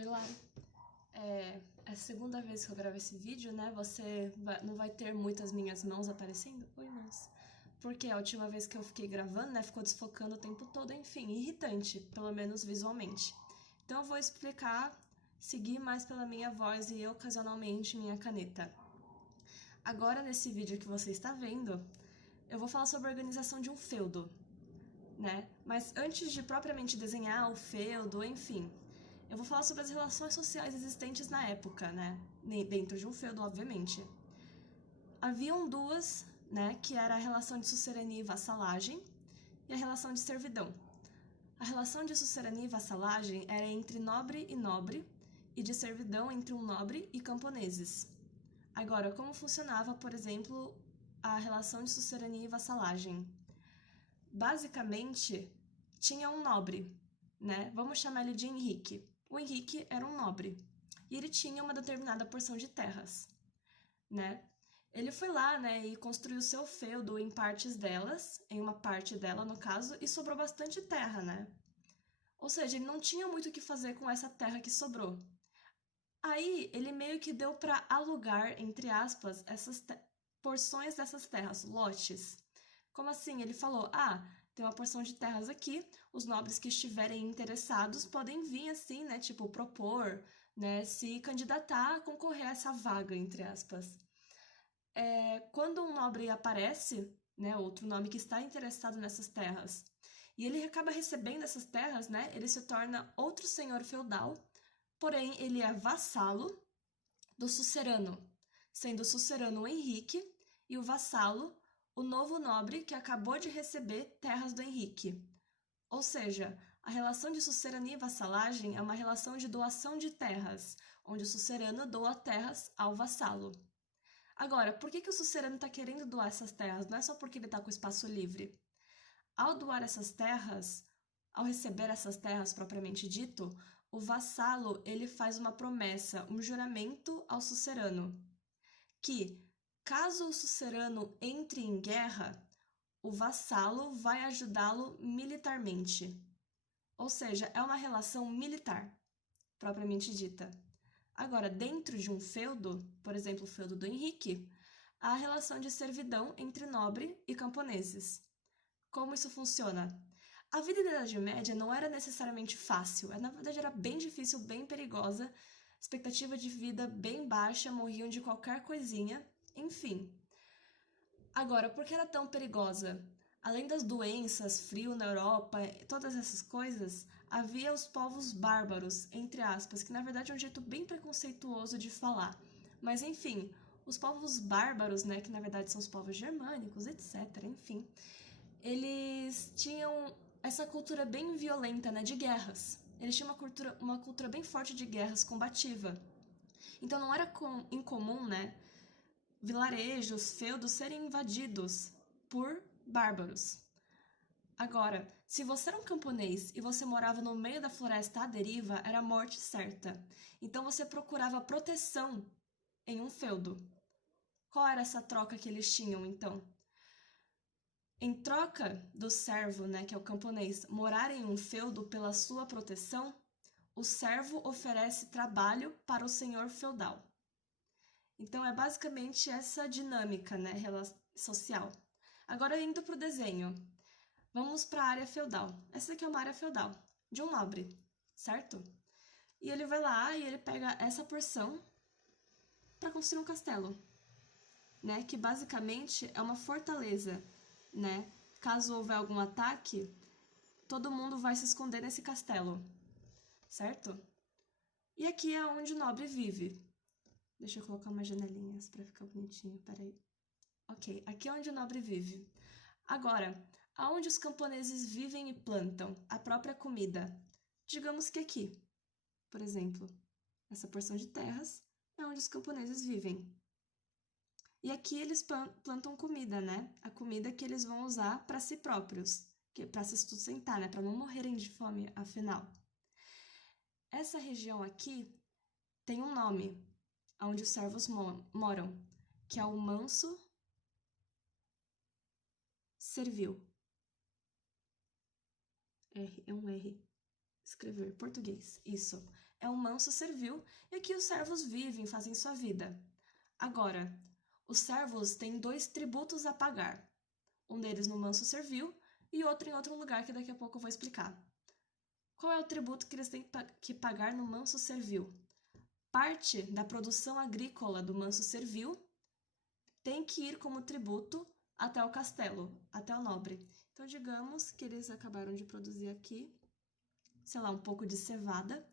Oi, Lara. É a segunda vez que eu gravo esse vídeo, né? Não vai ter muitas minhas mãos aparecendo? Oi, mãos. Porque a última vez que eu fiquei gravando, né? Ficou desfocando o tempo todo, enfim, irritante, pelo menos visualmente. Então eu vou explicar, seguir mais pela minha voz e ocasionalmente minha caneta. Agora, nesse vídeo que você está vendo, eu vou falar sobre a organização de um feudo, né? Mas antes de propriamente desenhar o feudo, enfim, eu vou falar sobre as relações sociais existentes na época, né? Dentro de um feudo, obviamente. Haviam duas, né? Que era a relação de suzerania e vassalagem e a relação de servidão. A relação de suzerania e vassalagem era entre nobre e nobre e de servidão entre um nobre e camponeses. Agora, como funcionava, por exemplo, a relação de suzerania e vassalagem? Basicamente, tinha um nobre, né? Vamos chamar ele de Henrique. O Henrique era um nobre e ele tinha uma determinada porção de terras, né? Ele foi lá, né, e construiu seu feudo em partes delas, em uma parte dela, no caso, e sobrou bastante terra, né? Ou seja, ele não tinha muito o que fazer com essa terra que sobrou. Aí, ele meio que deu para alugar, entre aspas, essas porções dessas terras, lotes. Como assim? Ele falou: tem uma porção de terras aqui, os nobres que estiverem interessados podem vir assim, né, tipo, propor, né, se candidatar a concorrer a essa vaga, entre aspas. Quando um nobre aparece, né, outro nobre que está interessado nessas terras, e ele acaba recebendo essas terras, né, ele se torna outro senhor feudal, porém ele é vassalo do sucerano, sendo o sucerano o Henrique e o vassalo o novo nobre que acabou de receber terras do Henrique. Ou seja, a relação de sucerania e vassalagem é uma relação de doação de terras, onde o sucerano doa terras ao vassalo. Agora, por que o sucerano está querendo doar essas terras? Não é só porque ele está com espaço livre. Ao doar essas terras, ao receber essas terras propriamente dito, o vassalo ele faz uma promessa, um juramento ao sucerano, que, caso o sucerano entre em guerra, o vassalo vai ajudá-lo militarmente. Ou seja, é uma relação militar, propriamente dita. Agora, dentro de um feudo, por exemplo, o feudo do Henrique, há a relação de servidão entre nobre e camponeses. Como isso funciona? A vida da Idade Média não era necessariamente fácil, na verdade era bem difícil, bem perigosa, expectativa de vida bem baixa, morriam de qualquer coisinha, enfim. Agora, por que era tão perigosa? Além das doenças, frio na Europa, todas essas coisas, havia os povos bárbaros, entre aspas, que na verdade é um jeito bem preconceituoso de falar. Mas enfim, os povos bárbaros, né, que na verdade são os povos germânicos, etc, enfim, eles tinham essa cultura bem violenta, né, de guerras. Eles tinham uma cultura bem forte de guerras combativa. Então não era incomum, né, vilarejos, feudos serem invadidos por bárbaros. Agora, se você era um camponês e você morava no meio da floresta à deriva, era morte certa. Então você procurava proteção em um feudo. Qual era essa troca que eles tinham, então? Em troca do servo, né, que é o camponês, morar em um feudo pela sua proteção, o servo oferece trabalho para o senhor feudal. Então é basicamente essa dinâmica, né, social. Agora indo para o desenho. Vamos para a área feudal. Essa aqui é uma área feudal de um nobre, certo? E ele vai lá e ele pega essa porção para construir um castelo, né? Que basicamente é uma fortaleza, né? Caso houver algum ataque, todo mundo vai se esconder nesse castelo, certo? E aqui é onde o nobre vive. Deixa eu colocar umas janelinhas para ficar bonitinho, peraí. Ok, aqui é onde o nobre vive. Agora, aonde os camponeses vivem e plantam a própria comida? Digamos que aqui, por exemplo, essa porção de terras é onde os camponeses vivem. E aqui eles plantam comida, né? A comida que eles vão usar para si próprios, para se sustentar, né? Para não morrerem de fome, afinal. Essa região aqui tem um nome, onde os servos moram, que é o manso servil. R, é um R. Escrever, português, isso. é um manso servil e aqui os servos vivem, fazem sua vida. Agora, os servos têm 2 tributos a pagar, um deles no manso servil e outro em outro lugar que daqui a pouco eu vou explicar. Qual é o tributo que eles têm que pagar no manso servil? Parte da produção agrícola do manso servil tem que ir como tributo até o castelo, até o nobre. Então, digamos que eles acabaram de produzir aqui, sei lá, um pouco de cevada.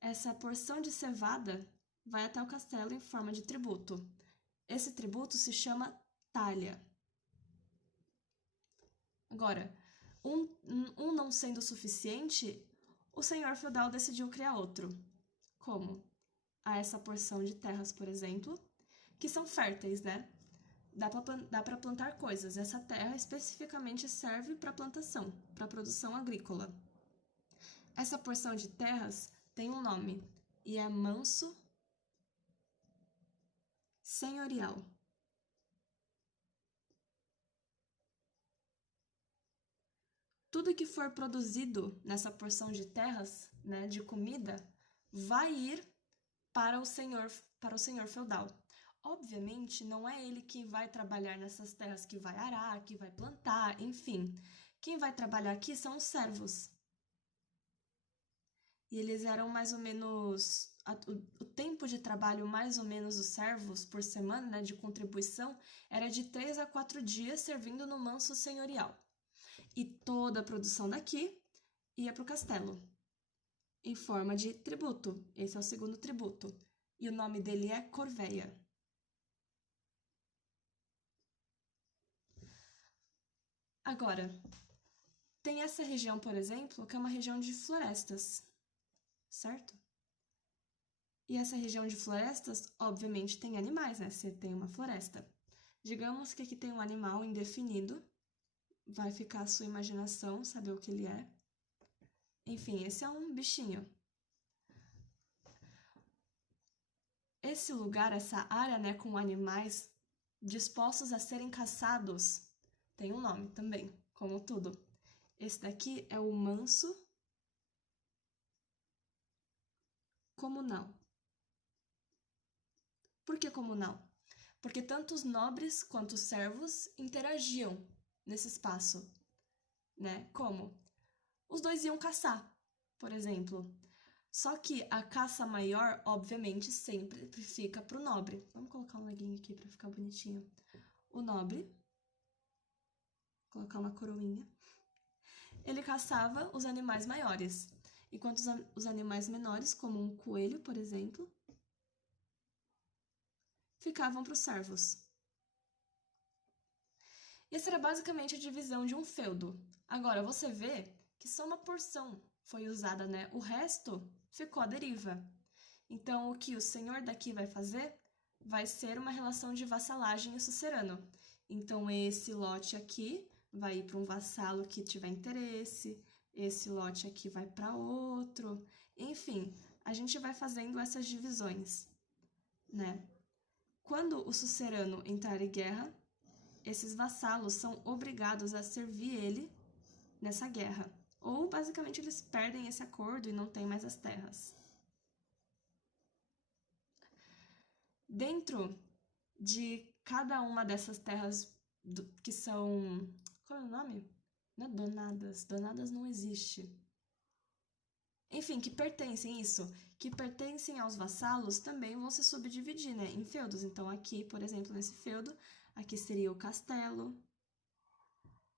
Essa porção de cevada vai até o castelo em forma de tributo. Esse tributo se chama talha. Agora, um não sendo suficiente, o senhor feudal decidiu criar outro. Como? A essa porção de terras, por exemplo, que são férteis, né? Dá para plantar coisas. Essa terra especificamente serve para plantação, para produção agrícola. Essa porção de terras tem um nome e é manso senhorial. Tudo que for produzido nessa porção de terras, né, de comida, vai ir para o senhor feudal. Obviamente, não é ele quem vai trabalhar nessas terras, que vai arar, que vai plantar, enfim. Quem vai trabalhar aqui são os servos. E eles eram mais ou menos... O tempo de trabalho, mais ou menos, dos servos por semana, né, de contribuição, era de 3 a 4 dias servindo no manso senhorial. E toda a produção daqui ia para o castelo, em forma de tributo. Esse é o segundo tributo. E o nome dele é corveia. Agora, tem essa região, por exemplo, que é uma região de florestas, certo? E essa região de florestas, obviamente, tem animais, né? Você tem uma floresta. Digamos que aqui tem um animal indefinido, vai ficar a sua imaginação saber o que ele é. Enfim, esse é um bichinho. Esse lugar, essa área, né, com animais dispostos a serem caçados, tem um nome também, como tudo. Esse daqui é o manso comunal. Por que comunal? Porque tanto os nobres quanto os servos interagiam nesse espaço, né? Como? Os dois iam caçar, por exemplo. Só que a caça maior, obviamente, sempre fica pro nobre. Vamos colocar um laguinho aqui para ficar bonitinho. O nobre, colocar uma coroinha, ele caçava os animais maiores, enquanto os animais menores, como um coelho, por exemplo, ficavam para os servos. Essa era basicamente a divisão de um feudo. Agora, você vê que só uma porção foi usada, né? O resto ficou à deriva. Então, o que o senhor daqui vai fazer vai ser uma relação de vassalagem e sucerano. Então, esse lote aqui vai ir para um vassalo que tiver interesse, esse lote aqui vai para outro. Enfim, a gente vai fazendo essas divisões, né? Quando o sucerano entrar em guerra, esses vassalos são obrigados a servir ele nessa guerra. Ou, basicamente, eles perdem esse acordo e não têm mais as terras. Dentro de cada uma dessas terras que são... Qual é o nome? Não é donadas. Donadas não existe. Enfim, que pertencem isso. Que pertencem aos vassalos também vão se subdividir, né? Em feudos. Então, aqui, por exemplo, nesse feudo, aqui seria o castelo.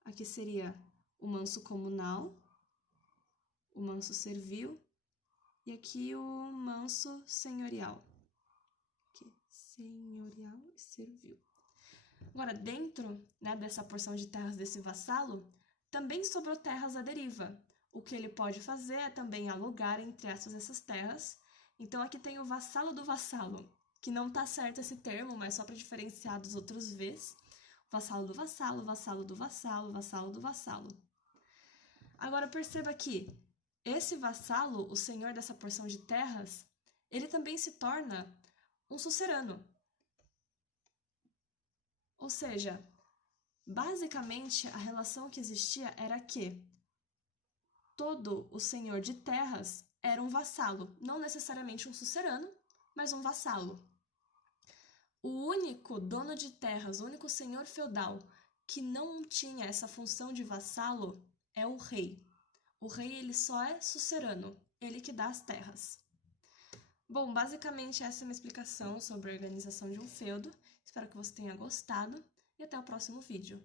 Aqui seria o manso comunal. O manso servil. E aqui o manso senhorial. Aqui, senhorial e servil. Agora, dentro, né, dessa porção de terras desse vassalo, também sobrou terras à deriva. O que ele pode fazer é também alugar, entre aspas, essas terras. Então, aqui tem o vassalo do vassalo, que não tá certo esse termo, mas só para diferenciar dos outros Vs. Vassalo do vassalo, vassalo do vassalo, vassalo do vassalo. Agora, perceba que esse vassalo, o senhor dessa porção de terras, ele também se torna um sucerano. Ou seja, basicamente a relação que existia era que todo o senhor de terras era um vassalo, não necessariamente um sucerano, mas um vassalo. O único dono de terras, o único senhor feudal que não tinha essa função de vassalo é o rei. O rei, ele só é sucerano, ele que dá as terras. Bom, basicamente essa é uma explicação sobre a organização de um feudo. Espero que você tenha gostado e até o próximo vídeo.